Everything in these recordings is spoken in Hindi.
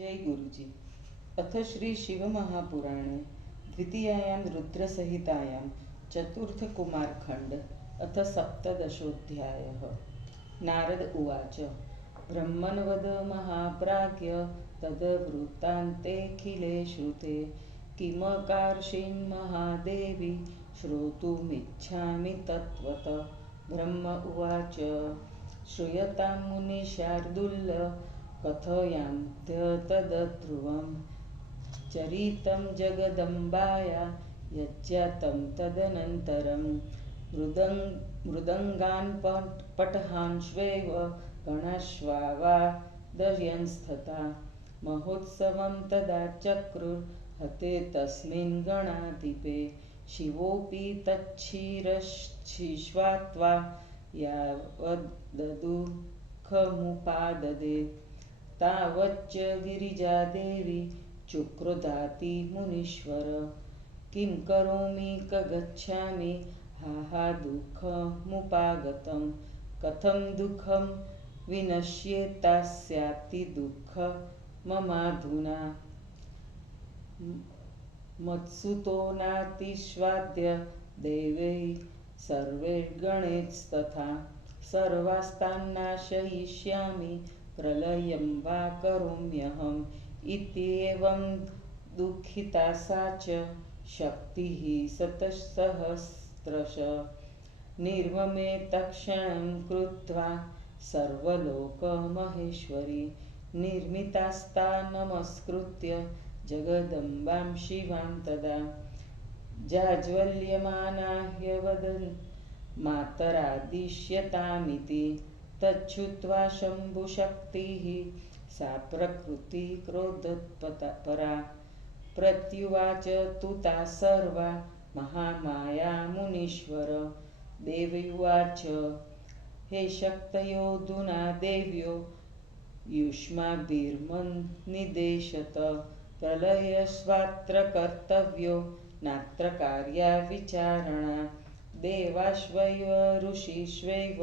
जय गुरुजी। अथ श्री शिव महापुराणे द्वितीयायां रुद्रसहितायां चतुर्थ कुमारखंड अथ सप्तदशोऽध्यायः। नारद उवाच ब्रह्मन्वद महाप्राज्ञ तद्वृत्तान्तेऽखिले श्रुते किमकार्षीन् महादेवी श्रोतुमिच्छामि तत्त्वतः। ब्रह्म उवाच श्रूयतां मुनिशार्दूल कथयाम्यतध्रुवं चरितं जगदम्बाया यज्जातं तदनन्तरं मृदङ्गान् पटहांश्वेव गणाश्वावादयंस्तथा महोत्सवं तदा चक्रुर्हते तस्मिन् गणाधिपे शिवोऽपि तच्छिरश्चिष्वात्वा यावद्दुःखमुपाददे तावच्च गिरिजादेवी चुक्रुधाति मुनीश्वर किं करोमि क गच्छामि हा हा दुःखमुपागतं कथं दुःखं विनश्येत्तास्याति दुःखममाधुना मत्सुतो नातिष्वाद्य देवैः सर्वैर्गणैस्तथा सर्वास्तान्नाशयिष्यामि प्रलयं वा करोम्यहम् इत्येवं दुःखिता सा च शक्तिः शतसहस्रश निर्ममे तत्क्षणं कृत्वा सर्वलोकमहेश्वरी निर्मितास्ता नमस्कृत्य जगदम्बां शिवां तदा जाज्वल्यमाना ह्यवदन् मातरादिश्यतामिति तच्छ्रुत्वा शम्भुशक्तिः सा प्रकृति क्रोधोत्परा प्रत्युवाच तु ताः सर्वा महामाया मुनीश्वर देवयुवाच हे शक्तयोऽधुना देव्यो युष्माभिर्मन्निदेशत प्रलयस्वात्र कर्तव्यो नात्र कार्या विचारणा देवाश्वैव ऋषिष्वैव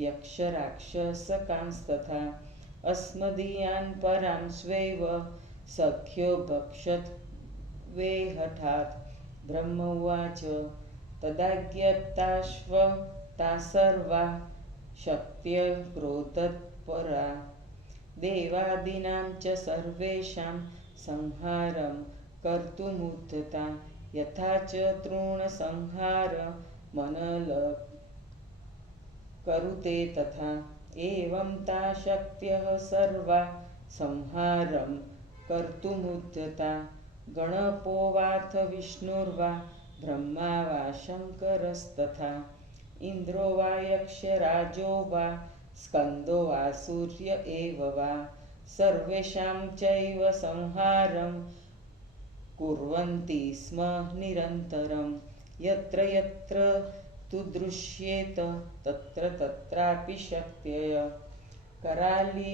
यक्षराक्षसकांस्तथा अस्मदीयान् परां स्वेव सख्यो भक्षत वे हठात् ब्रह्म उवाच तदाज्ञप्ताश्व ता सर्वा शक्त्य क्रोधत्परा देवादीनां च सर्वेषां संहारं कर्तुमुद्धता यथा च तृणसंहार मनल करुते तथा एवं ता शक्त्यः सर्वा संहारं कर्तुमुद्धता गणपो वाथ विष्णुर्वा ब्रह्मा वा शङ्करस्तथा इन्द्रो वा यक्षराजो वा स्कन्दो वा सूर्य एव वा सर्वेषां चैव संहारं कुर्वन्ति स्म निरन्तरं यत्र यत्र तु दृश्येत तत्र तत्रापि शक्त्यय कराली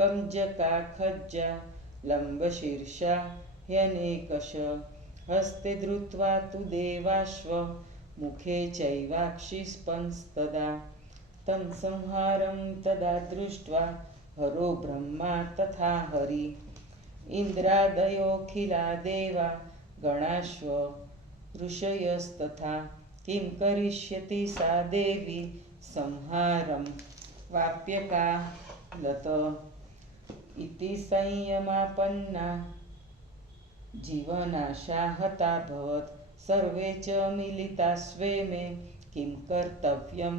कंजका खज्जा लम्बशीर्षा ह्यनेकश हस्ते धृत्वा तु देवाश्व मुखे चैवाक्षिस्पंस्तदा तं संहारं तदा दृष्ट्वा हरो ब्रह्मा तथा हरि इन्द्रादयोऽखिला देवा गणाश्व ऋषयस्तथा किं करिष्यति सा देवी संहारं वाप्यकालत इति संयमापन्ना जीवनाशा हताभवत् सर्वे च मिलिता स्वे मे किं कर्तव्यं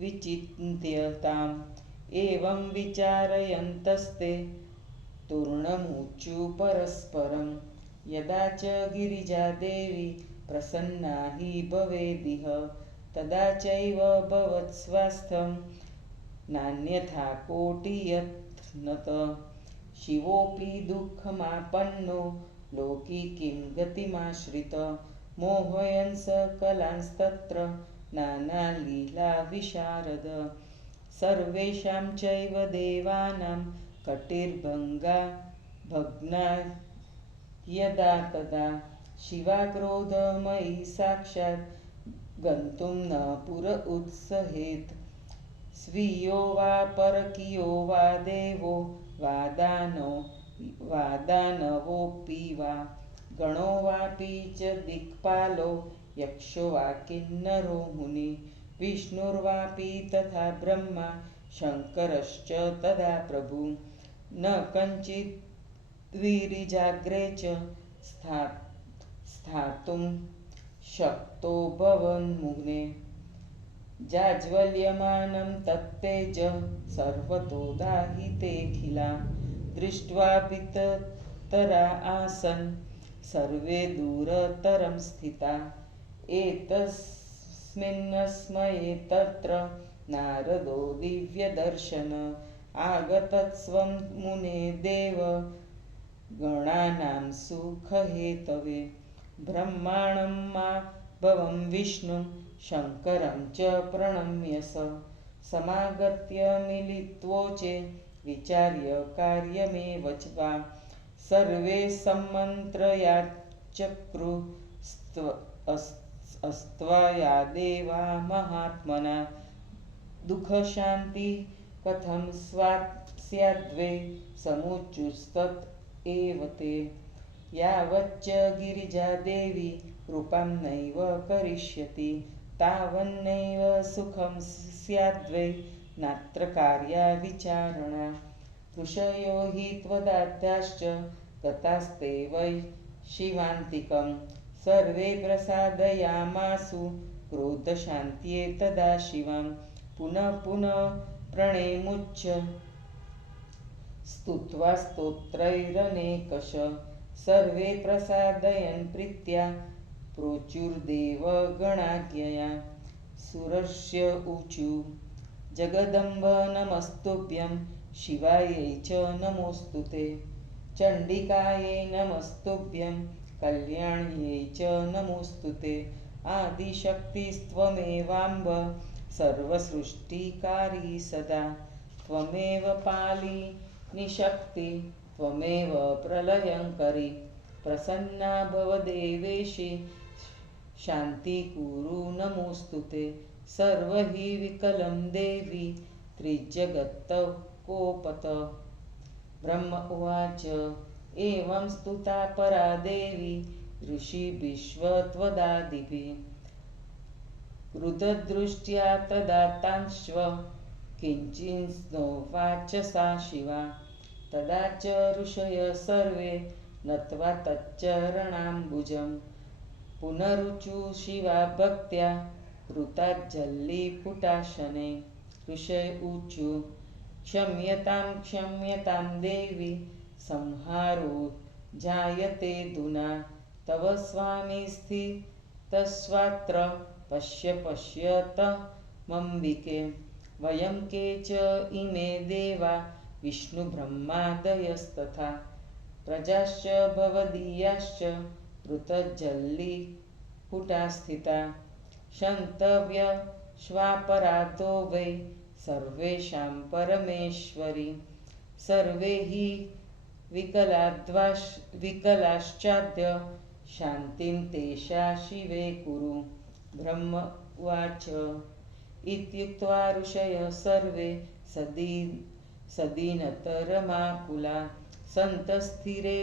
विचिन्त्यताम् एवं विचारयन्तस्ते तूर्णमुचु परस्परं यदा च गिरिजादेवी प्रसन्ना हि भवेदिह तदा चैव भवत्स्वास्थं नान्यथा कोटियत्नत शिवोऽपि दुःखमापन्नो लोकी किं गतिमाश्रित मोहयन् सकलांस्तत्र नानालीलाविशारद सर्वेषां चैव देवानां कटिर्भङ्गा भग्ना यदा तदा शिवा क्रोधमयी साक्षात् गन्तुं न पुर उत्सहेत् स्वीयो वा परकीयो वा देवो वादानवोऽपि वा गणो वापि च दिक्पालो यक्षो वा किन्नरो मुनि विष्णुर्वापि तथा ब्रह्मा शङ्करश्च तदा प्रभु न कञ्चित् वीरिजाग्रे च स्थातुं शक्तो भवन्मुने जाज्वल्यमानं तत्तेज सर्वतो दाहितेऽखिला दृष्ट्वा पितरा आसन् सर्वे दूरतरं स्थिता एतस्मिन्नस्मये तत्र नारदो दिव्यदर्शन आगतस्त्वं मुने देव गणानां सुखहेतवे ब्रह्माणं मा भवं विष्णु शङ्करं च प्रणम्य समागत्य मिलित्वोचे विचार्य कार्यमेव च वा सर्वे सम्मन्त्रयाचक्रुस्त्वया देवा महात्मना दुःखशान्ति कथं स्याद्वे समुच्चुस्तत एव ते यावच्च गिरिजादेवी कृपां नैव करिष्यति तावन्नैव सुखं स्याद्वै नात्र कार्या विचारणा ऋषयो हि त्वदात्याश्च गतास्ते वै शिवान्तिकं सर्वे प्रसादयामासु क्रोधशान्त्ये तदा शिवं पुनः पुनः प्रणेमुच्च स्तुत्वा स्तोत्रैरनेकश सर्वे प्रसादयन् प्रीत्या प्रोचुर्देवगणाज्ञया सुरस्य ऊचु जगदम्ब नमस्तुभ्यं शिवायै च नमोऽस्तु ते चण्डिकायै नमस्तुभ्यं कल्याण्यै च नमोऽस्तु ते आदिशक्तिस्त्वमेवाम्ब सर्वसृष्टिकारी सदा त्वमेव पालिनिशक्ति त्वमेव प्रलयङ्करी प्रसन्ना भव देवेशि शान्तिकुरु नमोऽस्तु ते सर्वहि विकलं देवी त्रिजगत्कोपत ब्रह्म उवाच एवं स्तुता परा देवी ऋषिभिस्त्वदादिभिः कृतदृष्ट्या तदा तांश्व किञ्चिन्नोवाच सा शिवा तदा च ऋषयः सर्वे नत्वा तच्चरणाम्बुजं पुनरुचु शिवा भक्त्या कृताञ्जलिपुटाशने ऋषय ऊचु क्षम्यतां देवी संहारो जायतेऽधुना तव स्वामी स्थितस्वात्र पश्यतमम्बिके वयं के च इमे देवा विष्णुब्रह्मादयस्तथा प्रजाश्च भवदीयाश्च पृथज्जल्लिपुटास्थिता क्षन्तव्यश्वापराधो वै सर्वेषां परमेश्वरी सर्वे हि विकलाश्चाद्य शान्तिं तेषा शिवे कुरु ब्रह्म उवाच इत्युक्त्वा ऋषयः सर्वे सदीनतरमाकुला सन्तस्थिरे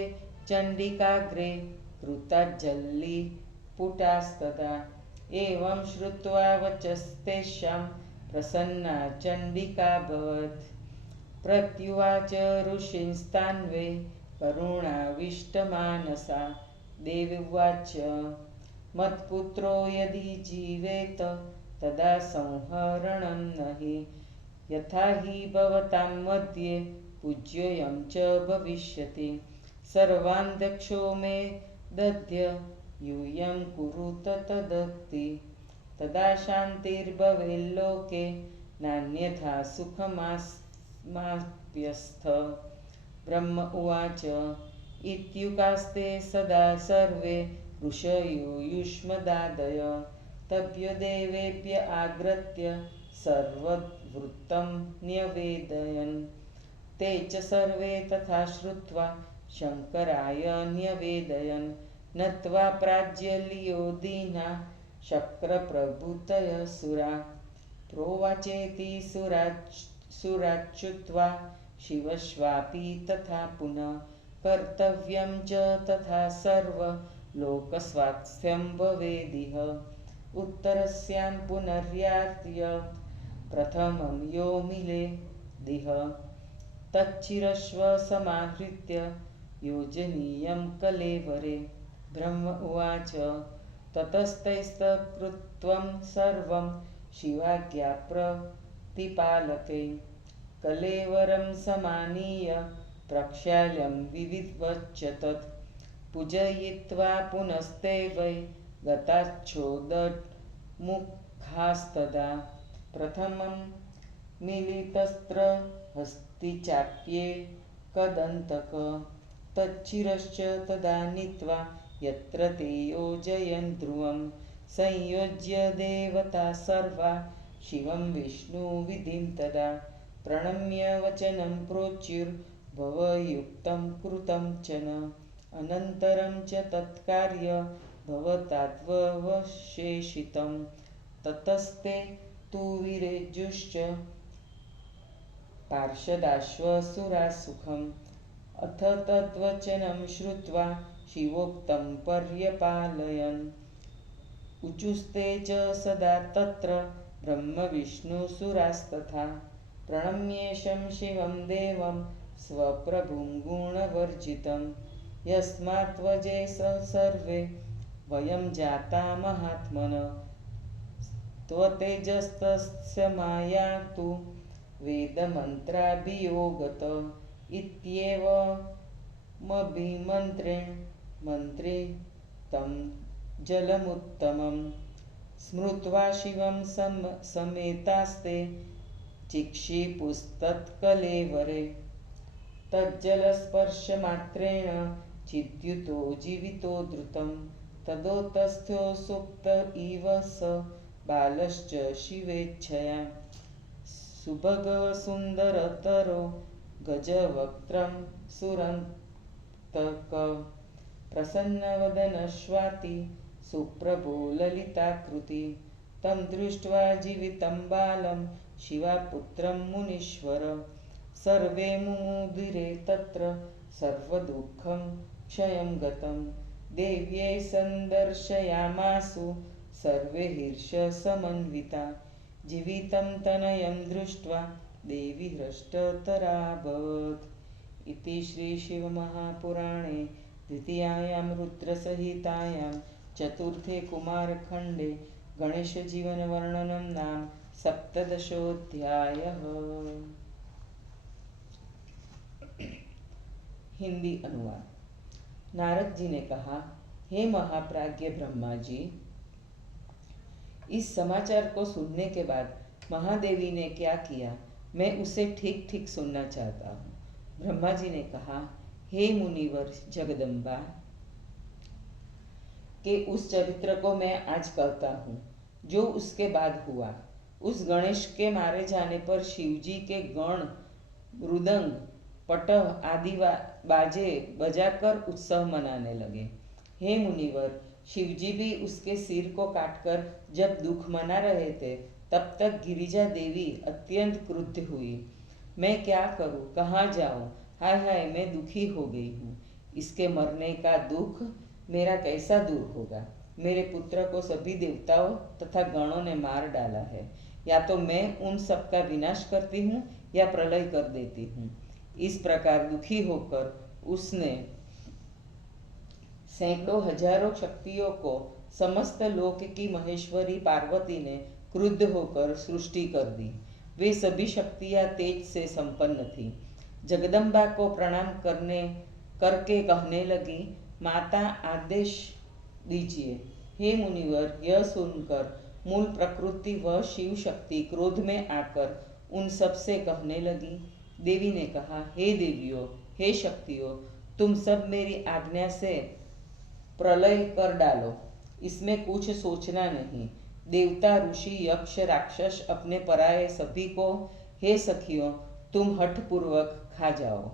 चण्डिकाग्रे कृताञ्जलिपुटास्तदा एवं श्रुत्वा वचस्तेषां प्रसन्ना चण्डिकाभवत् प्रत्युवाच ऋषींस्तान्वे करुणाविष्टमानसा देवी उवाच मत्पुत्रो यदि जीवेत तदा संहरणं नहि यथा हि भवतां मध्ये पूज्योऽयं च भविष्यति सर्वान् दक्षो मे दद्य यूयं कुरुत तदक्ति तदा शान्तिर्भवेल्लोके नान्यथा सुखमाप्यस्थ ब्रह्म उवाच इत्युक्तास्ते सदा सर्वे ऋषयो युष्मदादय तभ्यो देवेभ्य आग्रत्य सर्ववृत्तं न्यवेदयन् ते च सर्वे तथा श्रुत्वा शङ्कराय न्यवेदयन् नत्वा प्राज्यलियो दीना शक्रप्रभृतयः सुरा प्रोवाचेति सुराच्युत्वा शिवश्वापि तथा पुनः कर्तव्यं च तथा सर्वलोकस्वास्थ्यं भवेदिह। उत्तरस्यां पुनर्यार्य प्रथमं यो मिलेदिह तच्चिरश्व समाहृत्य योजनीयं कलेवरे। ब्रह्म उवाच ततस्तैस्तकृत्वं सर्वं शिवाज्ञा प्रतिपालके कलेवरं समानीय प्रक्षाल्यं विविध्वच तत् पूजयित्वा पुनस्ते वै गताच्छोदमुखास्तदा प्रथमं मिलितस्त्र हस्तिचाप्ये कदन्तक तच्चिरश्च तदा नीत्वा यत्र ते योजयन् ध्रुवं संयोज्य देवता सर्वा शिवं विष्णुविधिं तदा प्रणम्य वचनं प्रोच्युर्भवयुक्तं कृतं च न अनन्तरं च तत्कार्य भवतात्ववशेषितं ततस्ते तु विरेजुश्च पार्षदाश्वसुरासुखम् अथ तद्वचनं श्रुत्वा शिवोक्तं पर्यपालयन् उचुस्ते च सदा तत्र ब्रह्मविष्णुसुरास्तथा प्रणम्येशं शिवं देवं स्वप्रभुं गुणवर्जितं यस्मात्वजे सर्वे वयं जाता महात्मनः त्वतेजस्तस्य माया तु वेदमन्त्राभियोगत इत्येवमभिमन्त्रे तं जलमुत्तमं स्मृत्वा शिवं समेतास्ते चिक्षिपुस्तत्कलेवरे तज्जलस्पर्शमात्रेण चिद्युतो जीवितो द्रुतं तदोतस्थ्यो सुप्त इव स बालश्च शिवेच्छया सुभगसुन्दरतरो गजवक्त्रं सुरन्तक प्रसन्नवदनश्वाति सुप्रभो ललिताकृति तं दृष्ट्वा जीवितं बालं शिवापुत्रं मुनीश्वर सर्वे मुमुदिरे तत्र सर्वदुःखं क्षयं गतं देव्यै सन्दर्शयामासु सर्वे हर्षसमन्विता जीवितं तनयं दृष्ट्वा देवी हृष्टतराभवत्। इति श्रीशिवमहापुराणे द्वितीयायां रुद्रसहितायां चतुर्थे कुमारखण्डे गणेशजीवनवर्णनं नाम 17 हिंदी अनुवाद। नारद जी ने कहा, हे महाप्राज्ञ ब्रह्मा जी, इस समाचार को सुनने के बाद महादेवी ने क्या किया, मैं उसे ठीक ठीक सुनना चाहता हूँ। ब्रह्मा जी ने कहा, हे मुनिवर जगदम्बा के उस चरित्र को मैं आज कहता हूँ जो उसके बाद हुआ। उस गणेश के मारे जाने पर शिवजी के गण मृदंग पटह आदि बाजे बजाकर उत्सव मनाने लगे। हे मुनिवर, शिवजी भी उसके सिर को काटकर जब दुख मना रहे थे तब तक गिरिजा देवी अत्यंत क्रुद्ध हुई। मैं क्या करूं, कहाँ जाऊं, हाय हाय मैं दुखी हो गई हूँ। इसके मरने का दुख मेरा कैसा दूर होगा। मेरे पुत्र को सभी देवताओं तथा गणों ने मार डाला है। या तो मैं उन सब का विनाश करती हूँ या प्रलय कर देती हूँ। इस प्रकार दुखी होकर उसने सैकड़ों हजारों शक्तियों को समस्त लोक की महेश्वरी पार्वती ने क्रुद्ध होकर सृष्टि कर दी। वे सभी शक्तियां तेज से संपन्न थीं। जगदम्बा को प्रणाम करके कहने लगी, माता आदेश दीजिए। हे मुनिवर, यह सुनकर मूल प्रकृति व शिव शक्ति क्रोध में आकर उन सब से कहने लगी। देवी ने कहा, हे देवियों, हे शक्तियों, तुम सब मेरी आज्ञा से प्रलय कर डालो, इसमें कुछ सोचना नहीं। देवता, ऋषि, यक्ष, राक्षस अपने पराये सभी को हे सखियों तुम हठपूर्वक खा जाओ।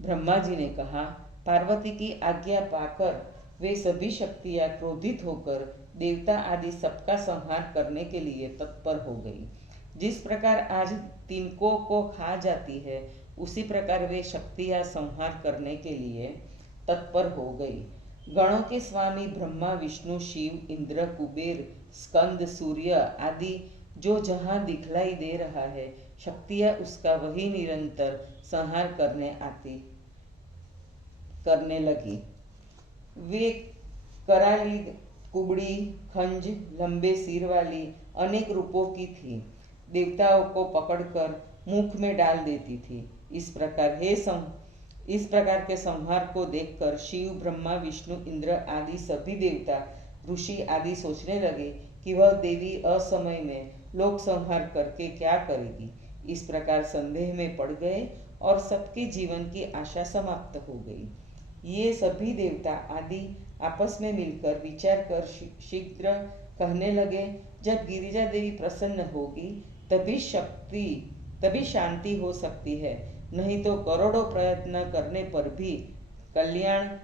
ब्रह्मा जी ने कहा, पार्वती की आज्ञा पाकर वे सभी शक्तियां क्रोधित होकर देवता आदि सबका संहार करने के लिए तत्पर हो गई। जिस प्रकार आज तिनकों को खा जाती है, उसी प्रकार वे शक्तियां संहार करने के लिए तत्पर हो गई। गणों के स्वामी ब्रह्मा, विष्णु, शिव, इंद्र, कुबेर, स्कंद, सूर्य आदि जो जहाँ दिखलाई दे रहा है, शक्तियां उसका वही निरंतर संहार करने लगी। वे कराली, कुबड़ी, खंज, लंबे सिर वाली अनेक रूपों की थी। देवताओं को पकड़कर मुख में डाल देती थी। इस प्रकार के संहार को देखकर शिव, ब्रह्मा, विष्णु, इंद्र आदि सभी देवता, ऋषि आदि सोचने लगे कि वह देवी असमय में लोक संहार करके क्या करेगी। इस प्रकार संदेह में पड़ गए और सबके जीवन की आशा समाप्त हो गई। ये सभी देवता आदि आपस में मिलकर विचार कर शीघ्र कहने लगे, जब गिरिजा देवी प्रसन्न होगी तभी शांति हो सकती है, नहीं तो करोड़ों प्रयत्न करने पर भी कल्याण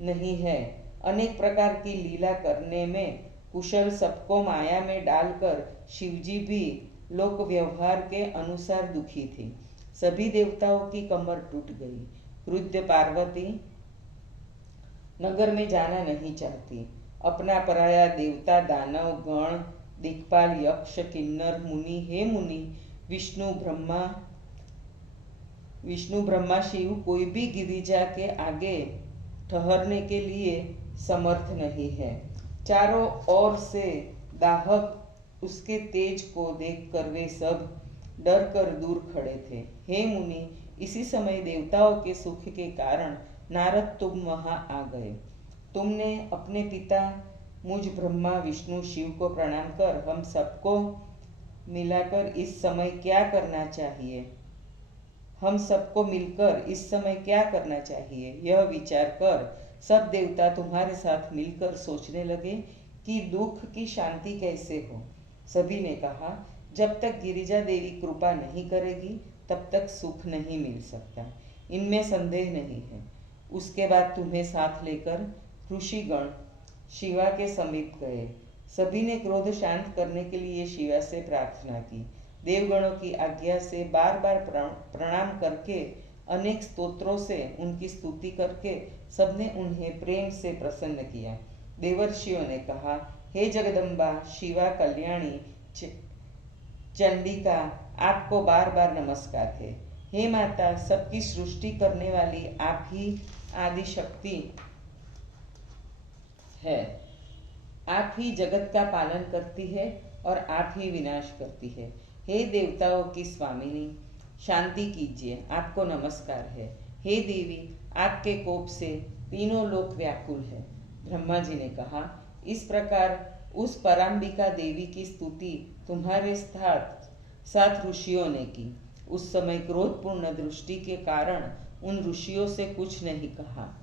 नहीं है। अनेक प्रकार की लीला करने में कुशल सबको माया में डालकर शिवजी भी लोक व्यवहार के अनुसार दुखी थे। सभी देवताओं की कमर टूट गई। क्रुद्ध पार्वती नगर में जाना नहीं चाहती। अपना पराया देवता, दानव, गण, दिक्पाल, यक्ष, किन्नर, मुनि, हे मुनि, विष्णु ब्रह्मा शिव कोई भी गिरिजा के आगे ठहरने के लिए समर्थ नहीं है। चारों ओर से दाहक उसके तेज को देखकर वे सब डर कर दूर खड़े थे। हे मुनि, इसी समय देवताओं के सुख के कारण नारद तुम वहां आ गए। तुमने अपने पिता मुझ ब्रह्मा, विष्णु, शिव को प्रणाम कर हम सबको मिलकर इस समय क्या करना चाहिए, यह विचार कर सब देवता तुम्हारे साथ मिलकर सोचने लगे कि दुख की शांति कैसे हो। सभी ने कहा, जब तक गिरिजा देवी कृपा नहीं करेगी तब तक सुख नहीं मिल सकता, इनमें संदेह नहीं है। उसके बाद तुम्हें साथ लेकर ऋषिगण शिवा के समीप गए। सभी ने क्रोध शांत करने के लिए शिवा से प्रार्थना की। देवगणों की आज्ञा से बार बार प्रणाम करके, अनेक स्तोत्रों से उनकी स्तुति करके सबने उन्हें प्रेम से प्रसन्न किया। देवर्षियों ने कहा, हे जगदम्बा, शिवा, कल्याणी, चंडिका, आपको बार बार नमस्कार है। हे माता, सबकी सृष्टि करने वाली आप ही आदि शक्ति है। आप ही जगत का पालन करती है और आप ही विनाश करती है। हे देवताओं की स्वामिनी, शांति कीजिए, आपको नमस्कार है। हे देवी, आपके कोप से तीनों लोक व्याकुल है। ब्रह्मा जी ने कहा, इस प्रकार उस पराम्बिका देवी की स्तुति तुम्हारे साथ ऋषियों ने की। उस समय क्रोधपूर्ण दृष्टि के कारण उन ऋषियों से कुछ नहीं कहा।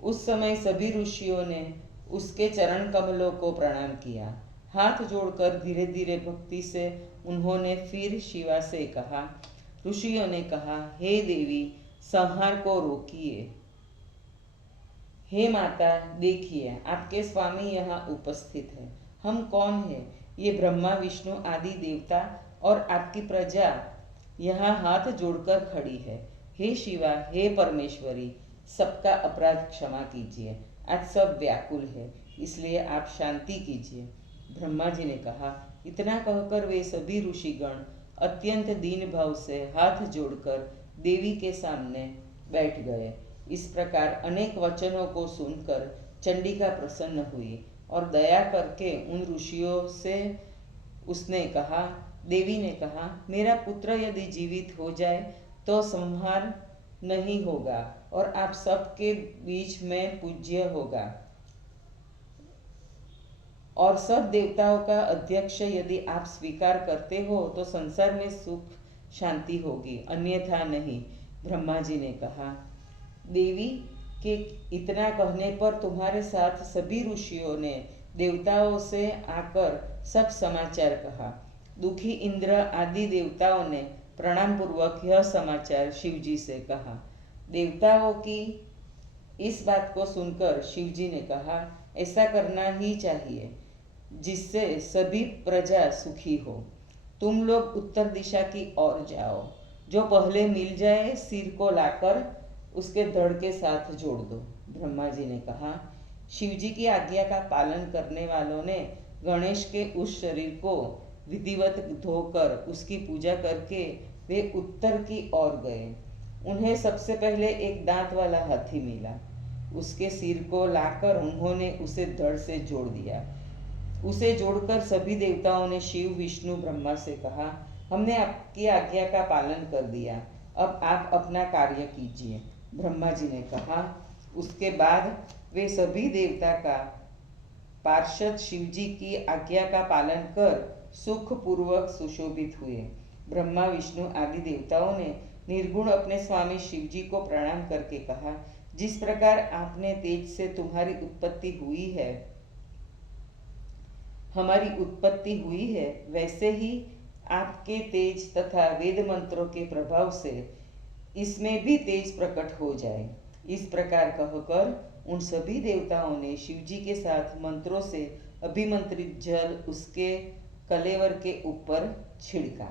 उस समय सभी ऋषियों ने उसके चरण कमलों को प्रणाम किया। हाथ जोड़कर धीरे धीरे भक्ति से उन्होंने फिर शिवा से कहा। ऋषियों ने कहा, हे देवी, संहार को रोकिए। हे माता, देखिए आपके स्वामी यहाँ उपस्थित है। हम कौन हैं? ये ब्रह्मा, विष्णु आदि देवता और आपकी प्रजा यहाँ हाथ जोड़कर खड़ी है। हे शिवा, हे परमेश्वरी, सबका अपराध क्षमा कीजिए। आज सब व्याकुल है, इसलिए आप शांति कीजिए। ब्रह्मा जी ने कहा। इतना कहकर वे सभी ऋषिगण अत्यंत दीन भाव से हाथ जोड़कर देवी के सामने बैठ गए। इस प्रकार अनेक वचनों को सुनकर चंडिका प्रसन्न हुई और दया करके उन ऋषियों से उसने कहा, देवी ने कहा, मेरा पुत्र यदि जीवित हो जाए तो संहार नहीं होगा और आप सबके बीच में पूज्य होगा और सब देवताओं का अध्यक्ष यदि आप स्वीकार करते हो तो संसार में सुख शांति होगी, अन्यथा नहीं। ब्रह्मा जी ने कहा। देवी के इतना कहने पर तुम्हारे साथ सभी ऋषियों ने देवताओं से आकर सब समाचार कहा। दुखी इंद्र आदि देवताओं ने प्रणाम पूर्वक यह समाचार शिवजी से कहा। देवताओं की इस बात को सुनकर शिवजी ने कहा, ऐसा करना ही चाहिए जिससे सभी प्रजा सुखी हो। तुम लोग उत्तर दिशा की ओर जाओ। जो पहले मिल जाए सिर को लाकर उसके धड़ के साथ जोड़ दो। ब्रह्मा जी ने कहा। शिवजी की आज्ञा का पालन करने वालों ने गणेश के उस शरीर को विधिवत धोकर उसकी पूजा करके वे उत्तर की ओर गए। उन्हें सबसे पहले एक दांत वाला हाथी मिला। उसके सिर को लाकर उन्होंने उसे धड़ से जोड़ दिया। उसे जोड़कर सभी देवताओं ने शिव विष्णु ब्रह्मा से कहा, हमने आपकी आज्ञा का पालन कर दिया, अब आप अपना कार्य कीजिए। ब्रह्मा जी ने कहा। उसके बाद वे सभी देवता का पार्षद शिवजी की आज्ञा का पालन कर सुखपूर्वक सुशोभित हुए। ब्रह्मा विष्णु आदि देवताओं ने निर्गुण अपने स्वामी शिवजी को प्रणाम करके कहा, जिस प्रकार आपने तेज से तुम्हारी उत्पत्ति हुई है, हमारी उत्पत्ति हुई है, वैसे ही आपके तेज तथा वेद मंत्रों के प्रभाव से इसमें भी तेज प्रकट हो जाए। इस प्रकार कहकर उन सभी देवताओं ने शिवजी के साथ मंत्रों से अभिमंत्रित जल उसके कलेवर के ऊपर छिड़का।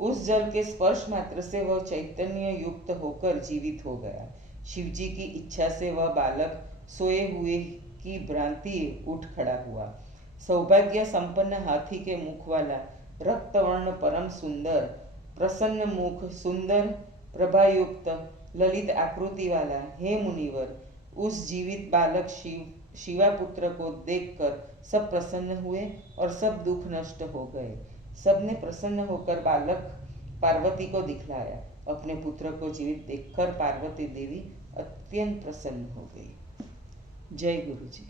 उस जल के स्पर्श मात्र से वह चैतन्य युक्त होकर जीवित हो गया। शिवजी की इच्छा से वह बालक सोए हुए की भ्रांति उठ खड़ा हुआ। सौभाग्य संपन्न हाथी के मुख वाला रक्तवर्ण परम सुंदर प्रसन्न मुख, सुंदर प्रभायुक्त ललित आकृति वाला हे मुनिवर, उस जीवित बालक शिवापुत्र को देखकर सब प्रसन्न हुए और सब दुख नष्ट हो गए। सबने प्रसन्न होकर बालक पार्वती को दिखलाया। अपने पुत्र को जीवित देखकर पार्वती देवी अत्यंत प्रसन्न हो गई। जय गुरु जी।